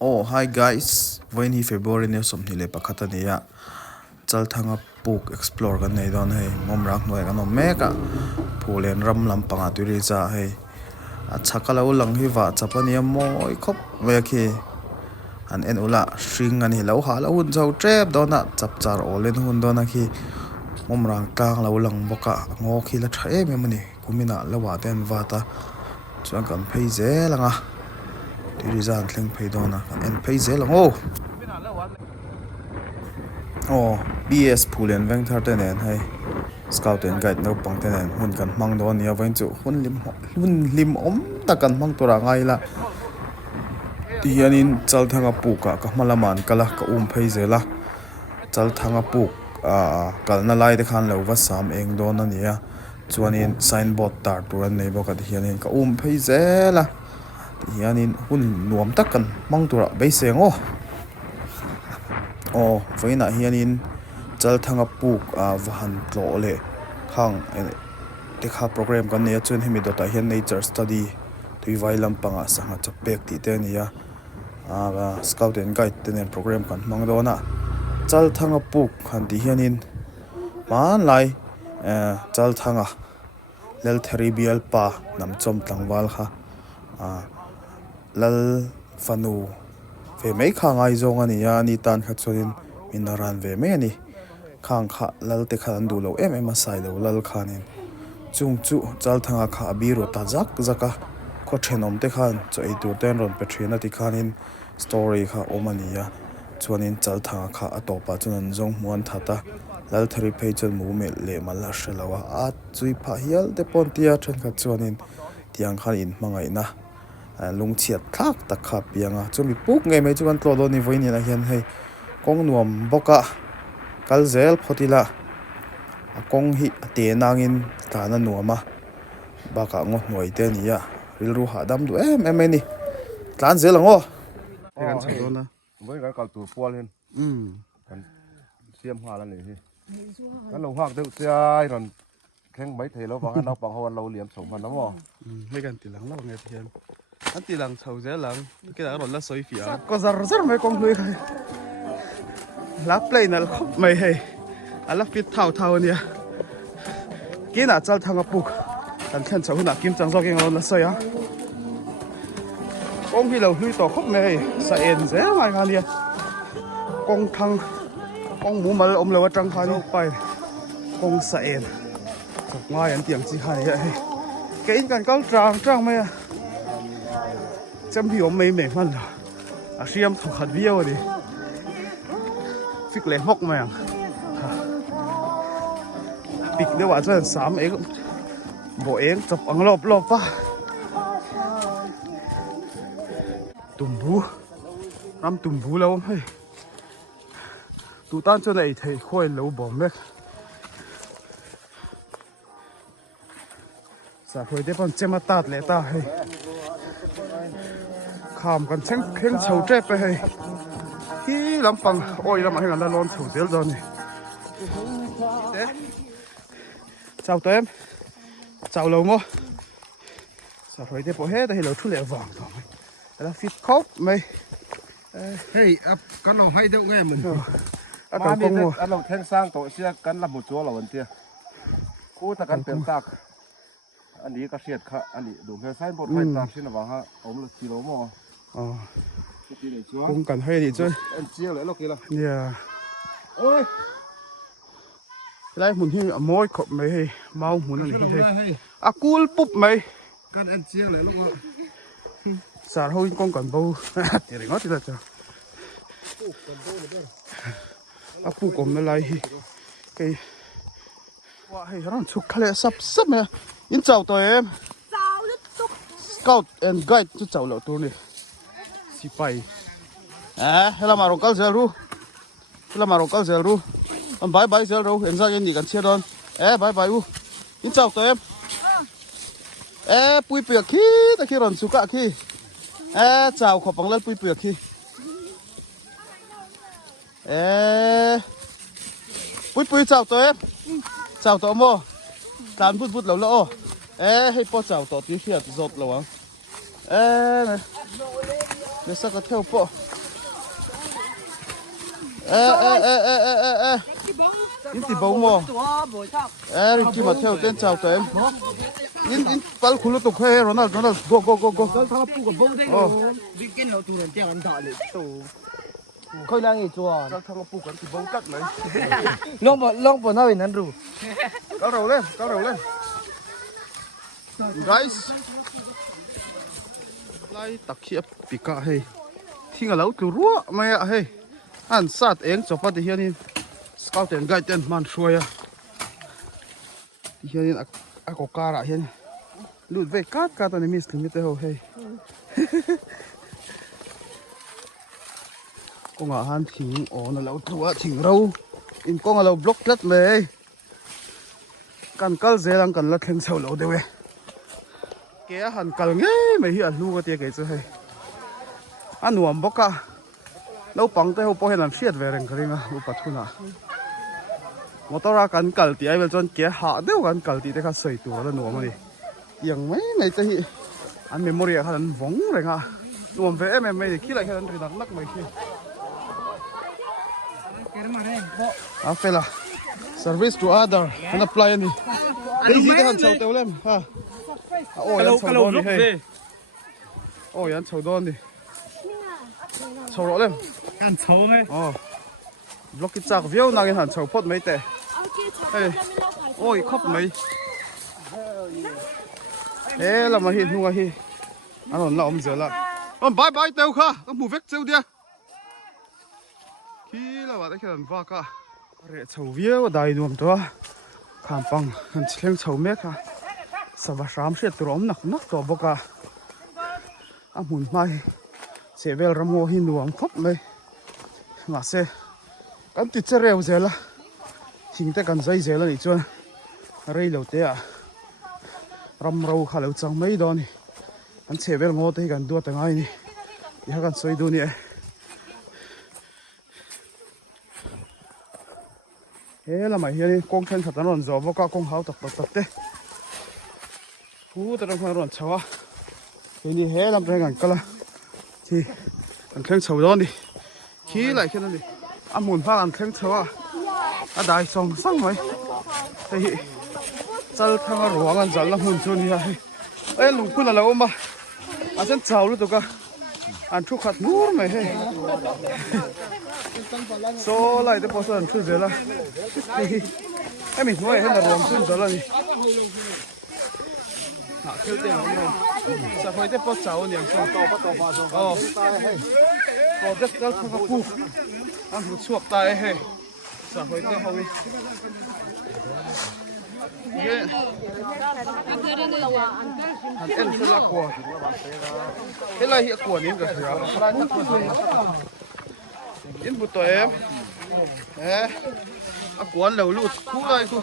Oh, hi guys. When he February ne somni le pakhata niya. Chalthanga Puk explore kan nei don hei. Momrak noi kan meka. Phulen ram lampanga turi cha hei. A chakala ulang hi wa chapania moi khop veki. An en ula string an hi lo ha lo hun chau trap dona chap char olen hun dona ki momrang tlang lo lang boka ngo khi la thae me mani kumina lawa ten wata chuan kan phei ze langa tiri zan thleng phei dona kan en phei ze lang oh P.E.S Phullen Vengthar hei Scout and Guide no pang tenen hun kan mang don ya vain chu hun hlimawm ta kan mang tora ngai la tianin Chalthanga Puk ka malaman kala ka phei ze la Chalthanga Puk kalna lai de khan lo wa sam eng don ania chuanin signboard tar turan nei boka hianin ka phei ze la hianin hun nuam tak kan mang tura be sengo oh voina hianin Chalthanga Puk vahan tlo le khang tekha program kan ne chun hemi dota hian nature study tui vailam panga sanga chapek ti te nia Scout and Guide tenen program kan mang dona Chalthanga Puk khan ti hianin man lai Chalthanga lel theribial pa nam chom tlangwal kha lal fanu ve mai kha ngai zong ani ya ni tan kha chuin minaran ve me ani khang kha lal te khan du lo em sai lo lal khanin chung chu Chalthanga kha biro ta zaka ko thenom te khan choi tur ten ron petrina ti khanin story kha omania chuanin Chalthanga kha atopa chunan zong muan thata lal thari phei chon mu me le mala shelawa a chui pha hial te pontia than kha chuanin tiang khan in mangai na lung chiat thak tak kha pianga chumi puk nge me chuan tlo do ni voini na hian hei kong nuam boka kalzel photila kong hi te nangin tana nuama baka ngo noi te nia rilru ha dam du em ni tlan zelango kan chona với cái cầu tủ pua lên còn xiêm hoa là này cái lồng hoa tự ai còn khen mấy thầy nó vào nó bằng hoa lâu liếm sống mà nó mò mấy cái tiền lăng nó nghe tiền anh tiền lăng sầu dễ lăng cái đó là soi phía có rất mấy con nuôi khai lá play nó khóc mày hay lá fit thao nè cái nào Chalthanga Puk anh khen cháu nào kim trăng do cái ngon là soi á con khi đầu nuôi tổ khóc mày sai en dễ mà khai nè con thăng con mũ mà ông lâu trăng khai nó bay con sai en ngoài anh tiếng gì hay vậy cái cần có trang mày chăm hiểu mày mày phân là xem thuộc hạt video đi phịch lệ mốc mày bịch nếu mà chân sám ấy cũng bộ én chụp ăn lộp pa tùm bú lâu hay tụ tan cho này thầy khôi lâu bỏ mẹ sa khôi để bọn chém tạt lệ ta hay khám còn khen sầu trép hay hi lắm bằng ôi lắm mà hay là lon sầu dễ rồi này chào tụi em chào lâu ngô sa khôi để bỏ hết đây là thu lệ vàng thôi là fit khóc mày hey cái lồng hay đâu nghe mình à cái con ngô cái lồng thanh sang tổ xe cắn làm một chỗ là vấn đề cú ta cắn tiền tạc anh đi cái xiết khá anh đi đúng theo sai một hai tạc xin là vào ha ống là kilo mò cũng cần hay thì chơi anh chia lại lúc kia là yeah ôi đây muốn hi môi khop mày hay mau muốn là hay à cool pup mày cắn anh chia lại lúc đó xả thôi con cần bâu thì ngót thì là sao à phụ cùng nó lại cái wow hay nó chụp khai sắp mẹ in chào tụi em Scout and Guide chú chào lậu tôi này si pai hay là mà rong zel ru hay là mà rong zel ru anh bye zel ru em ra em đi gần xe đón bye u in chào tụi em pui bìa khi ta khi ròn suka khi chào khop bằng lên pui bìa khi pui chào tụi em chào tụi mô tàn bút lâu lỗ hay po chào tụi tí khi giọt lâu này để sắc cái theo bộ ê in thì bông mò đi chỉ mà theo tên chào tới em in bal khulu tục hay Ronald go Chalthanga Puk khơi lang gì chùa Chalthanga Puk thì bông cắt này long bỏ nào nên rồi cao đầu lên guys lại tắc khiếp bị cả hay thì ngờ lâu từ rúa mày à hay anh sát em cho phát hiện in scout and guide ten man shoya hiện có cả ra hiện lụt về cát anh em miss limit hồ hay con ngã han thỉnh nó lâu tua thỉnh râu in con lâu block lát mày cần cal dễ lắm cần lát khen sầu lâu đấy cái han cal ngay mày hiểu lu cái cái gì hay anh nuam bóc à lâu bằng tới hôm nay làm shit về rồi cái này u bắt thuna motor ra cần cal thì ai về chọn cái hạ đều cần cal thì để khai sợi tua là nuam đi yang mấy này thì anh memory hắn vong rồi ha nuam về em thì khi lại hắn thì nặng nặng mày khi phải là service to other anh apply anh đi cái gì đó hắn chào tao lên ha ôi anh chào đón đi hay ôi anh chào đón đi chào rõ lên ăn chầu này block cái chạc viêu nàng hắn chào phốt mấy tệ ôi khóc mấy ê là mà hiện không hi anh còn làm giờ là bye bye tao kha anh mua vét tao đi khi là bạn ấy kêu va cả rẻ chầu viêu đại nuông đó khám bằng hắn chèn chầu mét ha sao mà sắm sẽ trộm nặc cho bốc à anh muốn mai sẽ về làm hồ hin nuông khóc mấy mà sẽ anh tít chơi rêu giờ là hiện tại cần dây giờ là này chưa rây lâu thế à ram rau khá lâu chẳng mấy đó này anh sẽ về ngô thì cần đua từng ngày này thì cần xoay đua này thế là mày hiện con khen thật nó rồi vô các con háo tập thế phú tao đang còn cháu à thế thì hết làm cái ngành cái là thì cần khen cháu đó đi khí lại khen đi anh muốn pha cần khen cháu à đại song sang mấy thì Chalthanga ruang an zal la mun chu ni ha ai lung phun la oma a sen chaw lu to ka an thu khat nur mai he so lai de posan thu zela ai mi noi he na ruang phun zala ni ha khel te lo mai sa phoi te po chaw ni so to ba so ko de Chalthanga Puk an hu chuak ta he sa phoi te ho ni anh em sẽ là của thế là hiện của nên cái gì in bút tỏi em quán lẩu lụt cũ lại cô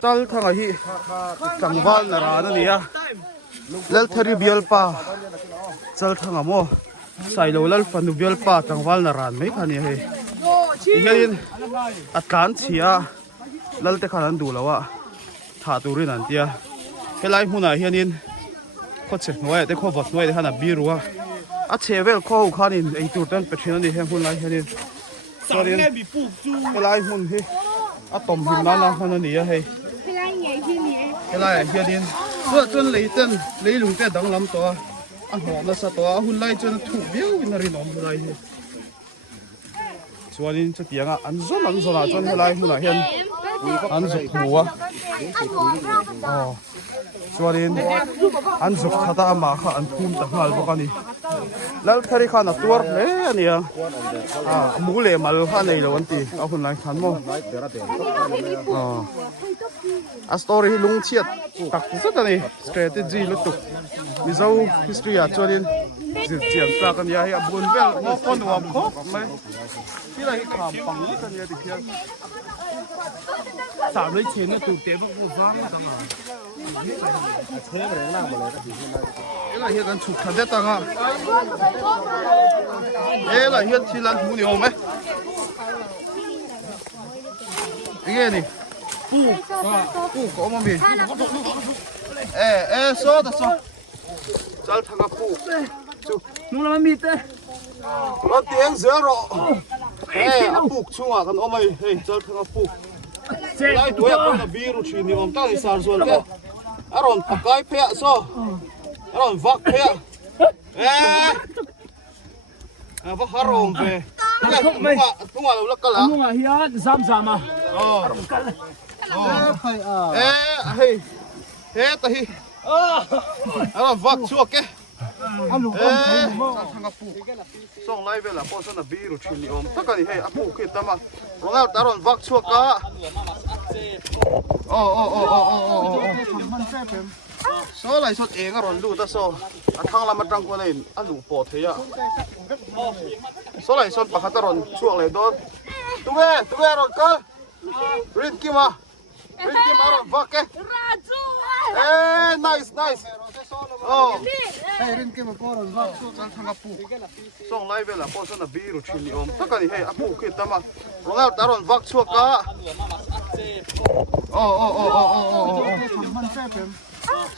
tal thằng ấy chẳng van là ra nữa nè lel thari bial pa chal thằng à mo sai lẩu lel panu bial pa chẳng van là ra mấy cái này hay hiện atlan chia lal te khan du lawa tha turin an tia helai huna hianin ko che noi te kho bot noi hana biruwa a chevel kho khanin ei tur tan pethin ani hem hun lai hianin sorin helai hun hi a tom him na na hana ni a hei helai hianin so chon leiten leilung te dang lam to a ho na sa to hun lai chon thu biu in rin om lai hi chuanin chu tianga an zon a chon helai huna hian an zuk hua chuanin an zuk khata ma kha an phum ta ngal bawk ani lal thari khan a tuar hle ania mu le mal kha nei lo an ti a hun lai khan mo a story lung chiat tak zat ani strategy lutuk mizo history a chuanin zir chiang pra kan ya hi a bun vel mo kon wam khok mai ti lai kham pang ni kan ya ti khian sạm lấy钱呢，都得不过方的嘛。 cái là hiện chụp thật đấy tăng à cái là hiện chỉ là thu nhiều mấy cái này pu có mà mình số đó số Chalthanga Puk Nung làm mít đấy. nó tiếng zero hey a Puk chunga kan omai hey Chalthanga Puk lai tuổi ko na biru chi ni om ta ni sar zol ke aron pakai phe so aron vak phe vak harom ve tunga lo lakala Nung à hiền zam à. hey hey ta hi aron vak chuak ke Chalthanga Puk song lai vela po sana biru chi ni om ta kan hey a Puk ke tama ronal taron vak chuak ka so lại sốt eng rồi lù ta so thang làm trăng qua này ăn lù bò thế à so lại sốt bạc ta rồi chuột lại đó tụi nghe rồi cơ rin kim à rồi vác cái nice rin kim mà có rồi vác Chalthanga Puk song lại về là po sốt là biru chili om tất cả này hay áp buộc kia ta mà rồi ta rồi vác chuột cả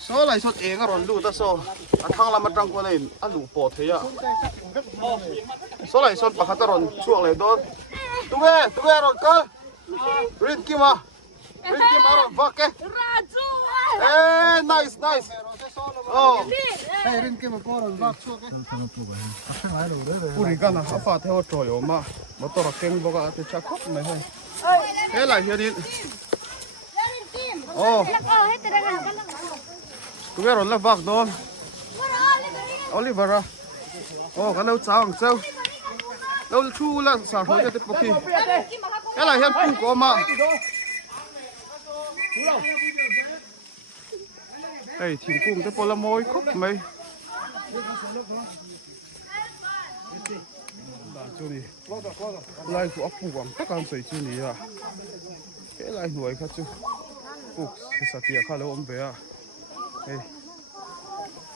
so lại sốt eng rồi lù ta so thang làm trăng qua này ăn lù bò thế à so lại sốt bạc ta rồi chuột lại đó tụi nghe rồi cơ rin kim à rồi vác cái nice rin kim mà có rồi vác uri kana afa theo troi mà motor keng boga te chakop mai hai he lại hiện đi tụi nghe rồi là vác đó Oliver à cái lâu cháu cháu lâu chu là sản phẩm cho tiếp bọc cái là hiện Puk có mà hey thiên cung tới pola môi khóc mày chú đi lại của Puk ang tất cả sợi chú đi à cái lại nuôi khác chú Puk sẽ tiệt khá là ôm về à hey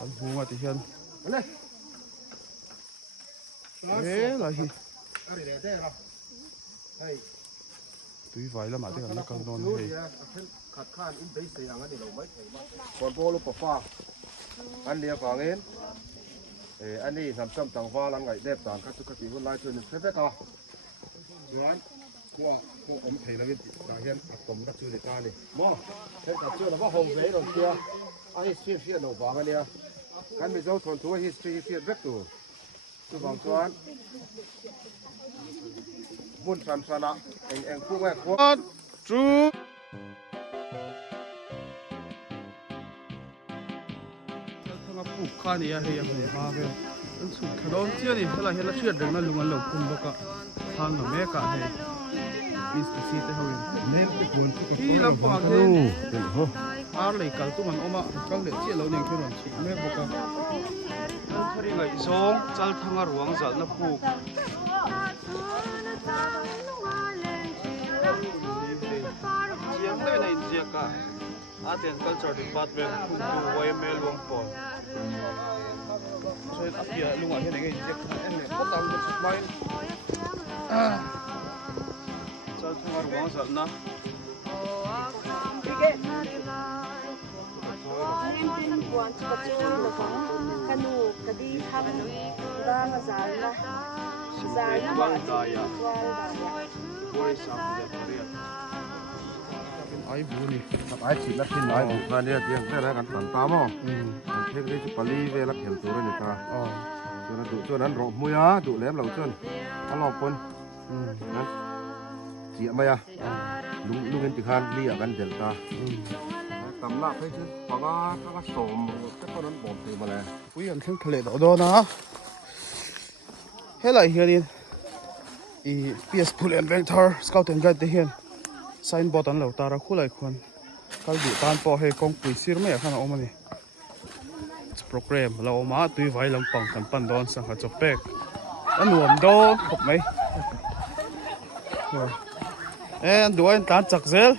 anh hùng à thì hiện thế là gì túi vải là mà thế là nó cần non hay khát khan in bấy xây anh đi đâu mấy còn bố lúc pha anh liệp vàng in anh đi làm chăm tàng hoa lăng ngày đẹp tàng các thứ các thứ hôm nay chơi được phép cả rồi qua ông thầy là cái đại hiện tổng các chơi để ta này mò thế cả chơi là có hồng vế rồi kia anh xuyên đầu vàng anh đi cái mình dâu thuần thua history xuyên vết tủ tôi vàng choán muôn san ạ anh cũng nghe qua chú Chalthanga Puk khan ya he ya ha ve an su khadon chia ni hala hela chia deng na lungan lo kum boka han no me ka he is ki si te hawin nên cái cuốn ki lam pa ke ar le kal tu man oma kal le chia lo ning khon chi me boka an thari ngai zong Chalthanga ruang zal na Puk chiang le nei chia ka Art and Culture Department khu YML luang pon so it apia lunga he nei je en le ko tang de mai Chalthanga ruang zal na kanu kadi ham da mazal na zai wal daya boy sam de paria ai bu ni ai chỉ là thiên nói mà nè tiếng thế làกันตันตามอ่ะเทคนิคปลีเวลาเข็มตัวนี่ตาตัวนั้นตัวนั้นรอมุยอ่ะตัวแหลมเหล่าจนเขาลองคนนั้นเสียไหมอ่ะลุงเงินติคานเลี้ยกันเดลตาตำลาบให้ชื่อฟังอ่ะก็สมก็ตอนนั้นบอกถึงมาแล้ว quý anh xem thề đó đó na hết lại hiện đi P.E.S Phullen Vengthar Scout and Guide hiện signboard anh lâu ta ra khu lại khuôn cái gì tan po hay công quỷ xir mấy khăn ôm này program lâu mà tùy vài lòng bằng cần pan đón sang hạt chọc bek anh nuam đó học mấy em đuổi anh tan chặt zel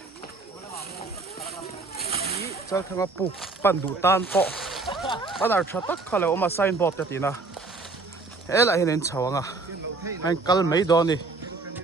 Chalthanga Puk pan du tan po anh ở chợ tắc khai là ôm signboard cái gì na, ấy là hiện chào anh à, anh cal mấy đó nè.